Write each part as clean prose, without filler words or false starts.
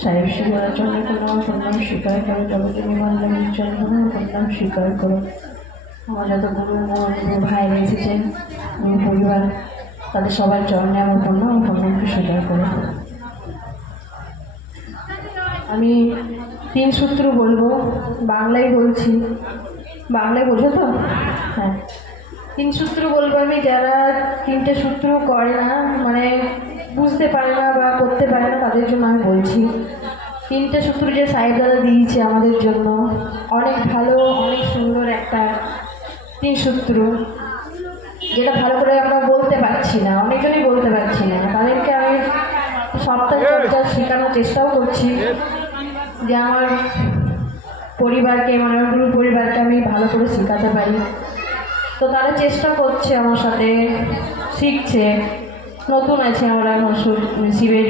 সাহেব শিবরার জন্য প্রণাম স্বীকার করো, জগতের নির্মাণের জন্য প্রণাম স্বীকার করো। আমার যত গুরু ভাই এসেছেন, গুরু পরিবার, তাদের সবার চরণে আমার প্রণামকে স্বীকার করো। আমি 3 সূত্র বলবো, বাংলায় বলছি, বাংলায় বোঝো তো? হ্যাঁ, 3 সূত্র বলবো আমি। যারা 3টে সূত্র করে না, মানে বুঝতে পারে না বা করতে পারে না, তাদের জন্য আমি বলছি। 3টে সূত্র যে সাহেব দাদা দিয়েছে আমাদের জন্য, অনেক ভালো, অনেক সুন্দর একটা 3 সূত্র, যেটা ভালো করে আমরা বলতে পারছি না, অনেকজনই বলতে পারছি না। তাদেরকে আমি সপ্তাহে শেখানোর চেষ্টাও করছি, যে আমার পরিবারকে, মানে আমার গুরু পরিবারকে আমি ভালো করে শেখাতে পারি। তো তারা চেষ্টা করছে, আমার সাথে শিখছে। নতুন আছে আমরা শিবের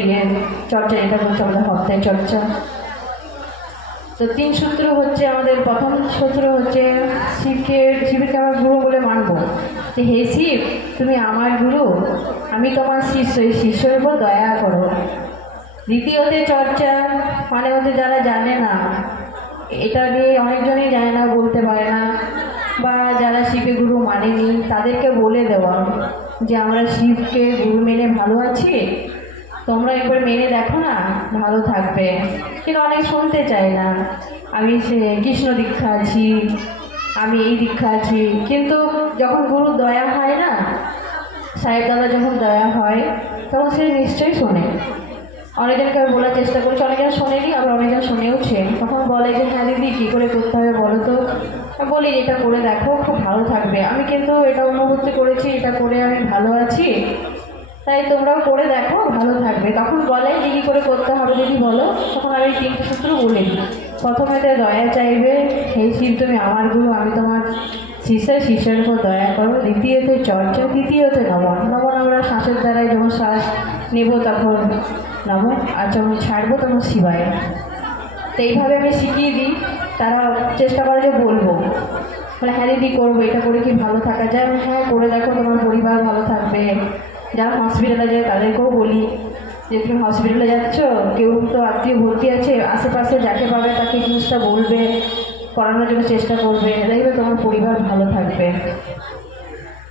চর্চা, এটা হচ্ছে আমাদের হত্যায় চর্চা। তো 3 সূত্র হচ্ছে আমাদের। প্রথম সূত্র হচ্ছে শিবকে আমার গুরু বলে মানবো, যে হে শিব, তুমি আমার গুরু, আমি তোমার শিষ্য, এই শিষ্যের উপর দয়া করো। দ্বিতীয়তে চর্চা, মানে হচ্ছে যারা জানে না, এটা নিয়ে অনেকজনই জানে না, বলতে পারে না, বা যারা শিবকে গুরু মানেনি, তাদেরকে বলে দেওয়া যে আমরা শিবকে গুরু মেনে ভালো আছি, তোমরা একবার মেনে দেখো না, ভালো থাকবে। কিন্তু অনেক শুনতে চায় না, আমি কৃষ্ণ দীক্ষা আছি, আমি এই দীক্ষা আছি। কিন্তু যখন গুরু দয়া হয় না, সাহেব দাদা যখন দয়া হয়, তখন সে নিশ্চয়ই শোনে। অনেকজনকে আমি বলার চেষ্টা করছি, অনেকজন শোনেনি, আবার অনেকজন শুনেওছে। তখন বলে যে হ্যাঁ দিদি, কী করে করতে হবে বলো তো। বলি এটা করে দেখো, খুব ভালো থাকবে। আমি কিন্তু এটা অনুভূতি করেছি, এটা করে আমি ভালো আছি, তাই তোমরাও করে দেখো, ভালো থাকবে। তখন বলে যে কী করে করতে হবে দিদি বলো। তখন আমি 3টে সূত্র বলে দিই। প্রথমেতে দয়া চাইবে, হে শিব তুমি আমার গুরু, আমি তোমার শিষ্যের উপর দয়া করো। দ্বিতীয়তে চর্চা, তৃতীয়তে নমন। নমন আমরা শ্বাসের দ্বারাই, যখন শ্বাস নেব তখন নমন, আর যখন ছাড়বো তখন শিবায়। তো এইভাবে আমি শিখিয়ে দিই। তারা চেষ্টা করে যে বলবো, বলে হ্যাঁ দিদি করবো, এটা করে কি ভালো থাকা যায়? হ্যাঁ করে দেখো, তোমার পরিবার ভালো থাকবে। যারা হসপিটালে যায় তাদেরকেও বলি যে তুমি হসপিটালে যাচ্ছ, কেউ তো আত্মীয় ভর্তি আছে, আশেপাশে যাকে পাবে তাকে জিনিসটা বলবে, করানোর জন্য চেষ্টা করবে, দেখবে তোমার পরিবার ভালো থাকবে।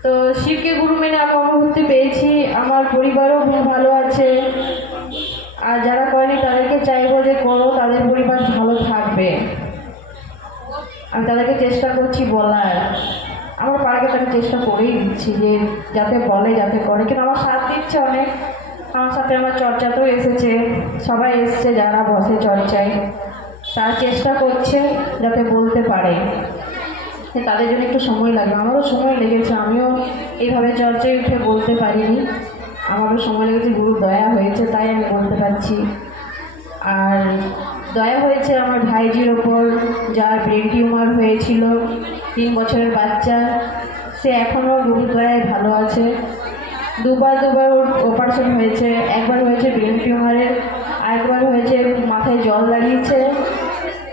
তো শিবকে গুরু মেনে আমি অনুভূতি পেয়েছি, আমার পরিবারও ভালো আছে। আর যারা করেনি তাদেরকে চাইবো যে করো, তাদের পরিবার ভালো থাকবে। আমি তাদেরকে চেষ্টা করছি বলার, আমার পাড়াকে তো আমি চেষ্টা করেই দিচ্ছি যে যাতে বলে, যাতে করে। কিন্তু আমার সাথ দিচ্ছে অনেক, আমার সাথে আমার চর্চাতেও এসেছে, সবাই এসছে যারা বসে চর্চায়, তারা চেষ্টা করছে যাতে বলতে পারে। তাদের জন্য একটু সময় লাগবে, আমারও সময় লেগেছে, আমিও এইভাবে চর্চায় উঠে বলতে পারিনি, আমারও সময় লেগেছে। গুরু দয়া হয়েছে তাই আমি বলতে পারছি। আর দয়া হয়েছে আমার ভাইজির ওপর, যার ব্রেন টিউমার হয়েছিল, 3 বছরের বাচ্চা, সে এখনও গুরু দয়ায় ভালো আছে। দুবার ওর অপারেশন হয়েছে, একবার হয়েছে ব্রেন টিউমারের, আরেকবার হয়েছে মাথায় জল লাগিয়েছে।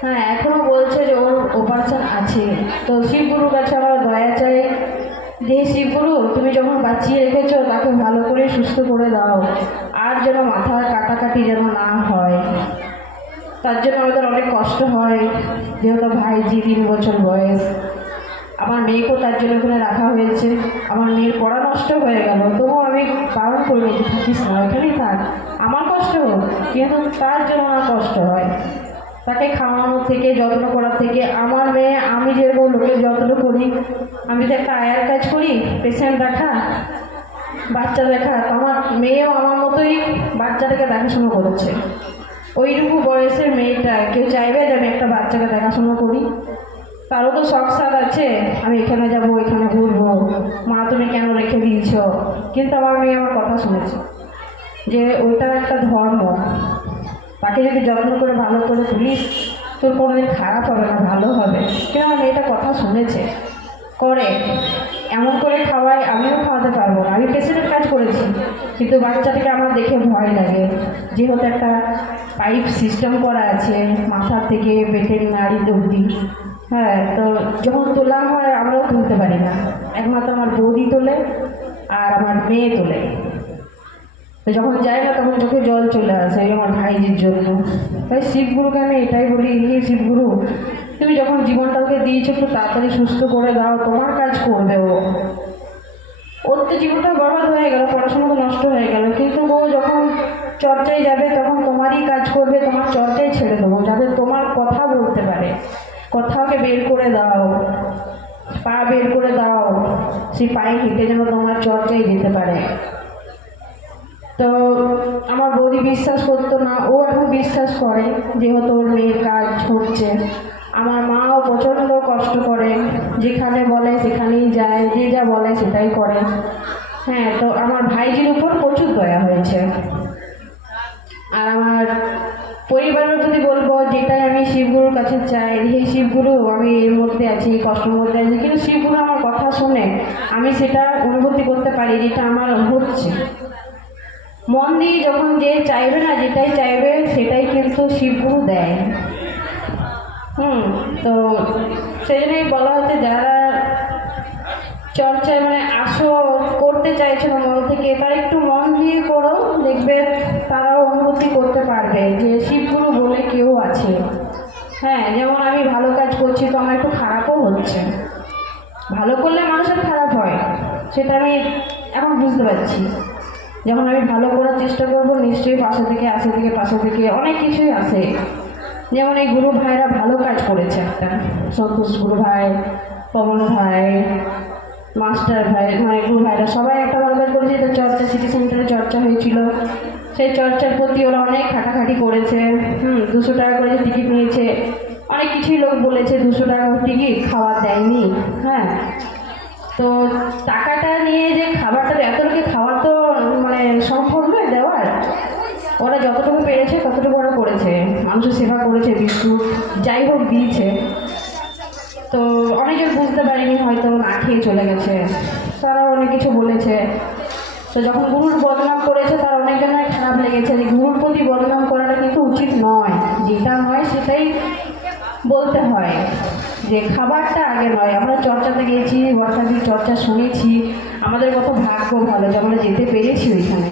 হ্যাঁ, এখনও বলছে যে ওর অপারেশন আছে। তো শিবগুরুর কাছে আমার দয়া চাই যে শিবগুরু, তুমি যখন বাঁচিয়ে রেখেছো তাকে ভালো করে সুস্থ করে দাও, আর যেন মাথার কাটাকাটি যেন না হয়। তার জন্য আমাদের অনেক কষ্ট হয়, যেহেতু ভাইজি 3 বছর বয়স। আমার মেয়েকেও তার জন্য ওখানে রাখা হয়েছে। আমার মেয়ের পড়া নষ্ট হয়ে গেল, তবুও আমি বারণ করে নিয়েছি, থাকিস না, এখানেই থাক, আমার কষ্ট হোক, কিন্তু তার জন্য আমার কষ্ট হয়। তাকে খাওয়ানো থেকে, যত্ন করার থেকে, আমার মেয়ে, আমি যেরকম লোকের যত্ন করি, আমি তো একটা আয়ার কাজ করি, পেশেন্ট দেখা, বাচ্চা দেখা, আমার মেয়েও আমার মতোই বাচ্চাটাকে দেখাশোনা করছে। ওইটুকু বয়সের মেয়েটা, কেউ চাইবে যে আমি একটা বাচ্চাকে দেখাশোনা করি? তারও তো শখ সাদ আছে, আমি এখানে যাবো, এখানে ঘুরবো, মা তুমি কেন রেখে দিয়েছ? কিন্তু আমার মেয়ে আমার কথা শুনেছে, যে ওইটা একটা ধর্ম, তাকে যদি যত্ন করে ভালো করে তুলিস, তোর কোনোদিন খারাপ হবে না, ভালো হবে। কিন্তু আমার মেয়েটা কথা শুনেছে, করে। এমন করে খাওয়াই, আমিও খাওয়াতে পারবো না, আমি পেশেন্টের কাজ করেছি, কিন্তু বাচ্চাটাকে আমার দেখে ভয় লাগে, যেহেতু একটা পাইপ সিস্টেম করা আছে মাথা থেকে পেটের নাড়ি অবধি। হ্যাঁ, তো যখন তোলা হয় আমরাও তুলতে পারি না, একমাত্র আমার বৌদি তোলে আর আমার মেয়ে তোলে। তো যখন যাই না তখন চোখে জল চলে আসে এই আমার ভাইজির জন্য। তাই শিবগুরুকে আমি এটাই বলি, হে শিবগুরু, তুমি যখন জীবনটাকে দিয়েছো একটু তাড়াতাড়ি সুস্থ করে দাও, তোমার কাজ করবে ও। ওর তো জীবনটা বরবাদ হয়ে গেল, পড়াশোনা তো নষ্ট হয়ে গেল, কিন্তু ও যখন চর্চায় যাবে তখন তোমারই কাজ করবে, তোমার চর্চায় ছেড়ে দেবো, যাতে তোমার কথা বলতে পারে। কথাকে বের করে দাও, পা বের করে দাও, সেই পায়ে হেঁটে যেন তোমার চর্চায় যেতে পারে। তো আমার বৌদি বিশ্বাস করতো না, ও এখন বিশ্বাস করে, যেহেতু ওর মেয়ের কাজ হচ্ছে। আমার মাও প্রচণ্ড কষ্ট করে, যেখানে বলে সেখানেই যায়, যে যা বলে সেটাই করে। হ্যাঁ, তো আমার ভাইজির উপর প্রচুর দয়া হয়েছে। আর আমার পরিবারের যদি বলবো, যেটাই আমি শিবগুরুর কাছে চাই, হে শিবগুরু, আমি এর মধ্যে আছি, এই কষ্টের মধ্যে আছি, কিন্তু শিবগুরু আমার কথা শুনে আমি সেটা অনুভূতি করতে পারি যেটা আমার হচ্ছে। মন দিয়ে যখন যে চাইবে না, যেটাই চাইবে সেটাই কিন্তু শিবগুরু দেয়। তো সেই জন্যই বলা হচ্ছে, যারা চর্চায় মানে আসো করতে চাইছে না মন থেকে, তারা একটু মন দিয়ে করো, দেখবে তারাও অনুভূতি করতে পারবে যে শিবগুরু বলে কেউ আছে। হ্যাঁ, যেমন আমি ভালো কাজ করছি তো আমার একটু খারাপও হচ্ছে, ভালো করলে মানুষের খারাপ হয়, সেটা আমি এখন বুঝতে পারছি। যখন আমি ভালো করার চেষ্টা করবো, নিশ্চয়ই পাশে থেকে পাশে থেকে অনেক কিছুই আসে। যেমন এই গুরু ভাইরা ভালো কাজ করেছে একটা, সন্তোষ গুরু ভাই, পবন ভাই, মাস্টার ভাই, মানে গুরু ভাইরা সবাই একটা ভালো কাজ করেছে। তো চর্চা সিটি সেন্টারে চর্চা হয়েছিল, সেই চর্চার প্রতি ওরা অনেক খাটাখাটি করেছে। 200 টাকা করে টিকিট নিয়েছে, অনেক কিছুই লোক বলেছে 200 টাকা টিকিট, খাবার দেয়নি। হ্যাঁ, তো টাকাটা নিয়ে যে খাবারটা, এত লোকে খাওয়া তো মানে সম্ভব নয় দেওয়ার। ওরা যতটুকু পেরেছে ততটুকু ওরা করেছে, মানুষের সেবা করেছে, বিস্কুট যাই হোক দিয়েছে। তো অনেকে বুঝতে পারেনি, হয়তো না খেয়ে চলে গেছে, তারা অনেক কিছু বলেছে। তো যখন গুরুর বদনাম করেছে, তার অনেক জনের খারাপ লেগেছে, যে গুরুর প্রতি বদনাম করাটা কিন্তু উচিত নয়, যেটা হয় সেটাই বলতে হয়, যে খাবারটা আগে নয়। আমরা চর্চাতে গেছি, বর্ষাদির চর্চা শুনেছি, আমাদের কত ভাগ্য ভালো যে আমরা যেতে পেরেছি ওইখানে।